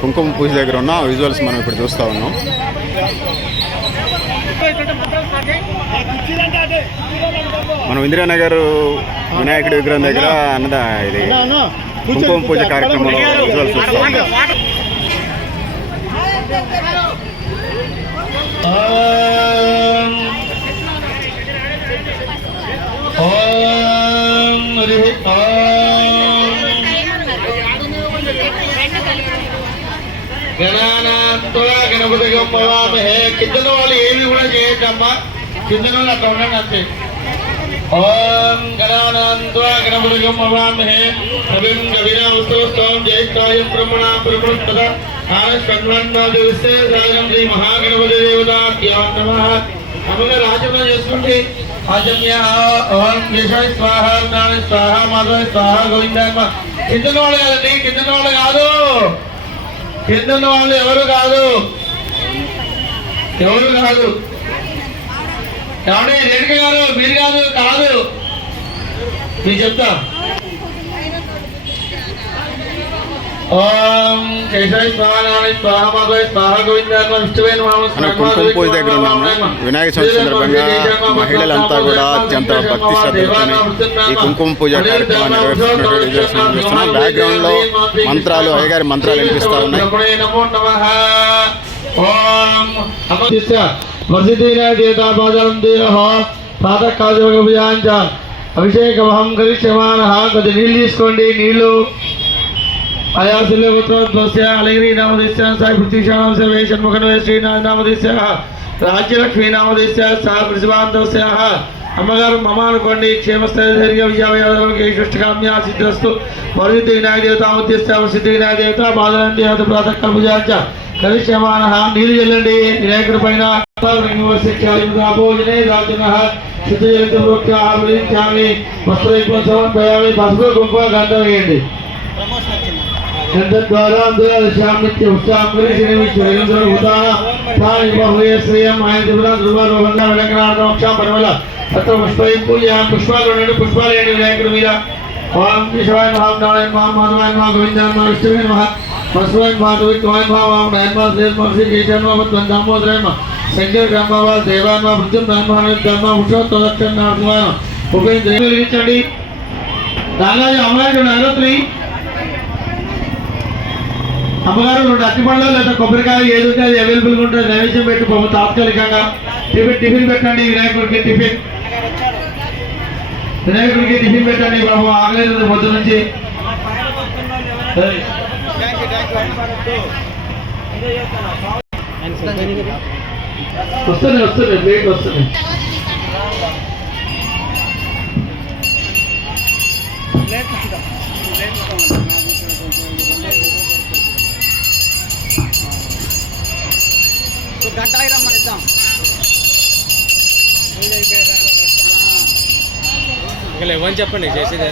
కుంకుమ పూజ దగ్గర ఉన్న విజువల్స్ మనం ఇప్పుడు చూస్తూ ఉన్నాం. మనం ఇందిరానగర్ వినాయకుడి విగ్రహం దగ్గర ఇది కుంకుమ పూజ కార్యక్రమంలో విజువల్స్ చూస్తూ ఉన్నాం. గణపతి గమ్మవామహే. కిందన వాళ్ళు ఏమి కూడా చేయొద్దమ్మా, కిందన వాళ్ళు అట్లా ఉండండి అంతే. ఓం గణానాంత్వా గణపతి గమ్మవామహే. కవిం కవినామస్తోం జయకాయం బ్రహ్మణా బ్రహ్మణస్పద ఆనస్కంధ్వన్నాది విశేషాయం శ్రీ మహాగణపతి దేవతాభ్యో నమః. అమ్మగా రాజమ్మ చేసుకుంటే ఆచమ్య ఓం కేశవాయ స్వాహ, నారాయణ స్వాహ, మాధవ స్వాహ, గోవిందాయ. కిందన వాళ్ళు కాదండి, కిందన వాళ్ళు కాదు, కింద వాళ్ళు ఎవరు కాదు, ఎవరు కాదు. ఎవరి రేణుక గారు మీరు కాదు, కాదు మీరు చెప్తా. ఓం కేశవాయ స్వాహ, నారాయణ స్వాహ, మాధవ స్వాహ, గోవిందాయ. కుంకుమ పూజ దగ్గర ఉన్నాము. వినాయక చవితి సందర్భంగా మహిళలంతా కూడా అత్యంత భక్తి శ్రద్ధలతో ఈ కుంకుమ పూజ కార్యక్రమాన్ని నిర్వహిస్తున్నటువంటి బ్యాక్గ్రౌండ్ లో మంత్రాలు, అయ్యగారి మంత్రాలు వినిపిస్తా ఉన్నాయి. అభిషేకం కలిసమాన. కొద్ది నీళ్ళు తీసుకోండి. నీళ్లు అయాశిల్యపుత్రోద్భవస్య అలగిరి నామదేశ్య సాయి పృథ్వీషానాంశ వే షణ్ముఖన్వే శ్రీనాథ నామదేశ్య రాజ్యలక్ష్మీ నామదేశ్య సహ పృథివాంతస్య. అమ్మగారు మమ అనుకోండి. క్షేమస్థైర్య విజయ సృష్టికామ్య సిద్ధిరస్తు. వరసిద్ధి వినాయక దేవతామధ్యస్థ వరసిద్ధి వినాయక దేవత బాధనంది ప్రాతకాల పూజాంచ కలిష్యమాన. నీళ్ళు చెల్లండి వినాయకుడి పైన. భోజనే రాజన శుద్ధజలితామి వస్త్రయామి. పసుపు కుంకుమ గంధం వేయండి. ద్వారా పుష్పాలు వేయండి వినాయకుడి మీద. ఓం కేశవాయ నమః, నారాయణ నమః, మాధవాయ నమః, గోవిందాయ నమః, విష్ణువే నమః, వసువాయ నమః, దుర్వాయ నమః, వామనాయ నమః, శ్రీమహర్షి కేశవాయ నమః, దామోదరాయ నమః, శంకర గ్రామవ దేవాయ నమః, మృత్యుంజయ నమః, పురుషోత్తమ నమః. ఉపేంద్రియం వెలిగించండి. దాదాపు అమ్మాయి అరవై అమ్మగారు 2 అట్టిపళ్ళు లేదా కొబ్బరికాయ ఏదైతే అది అవైలబుల్గా ఉంటుంది. నైవేద్యం పెట్టి తాత్కాలికంగా టిఫిన్ పెట్టండి. వినాయకుడికి టిఫిన్ పెట్టండి బాబు. ఆగలేదు పొద్దు నుంచి. వస్తుంది ప్లేట్ వస్తుంది. గంటలకి రమ్మని ఇద్దాం. ఇంకా లేవని చెప్పండి చేసేది.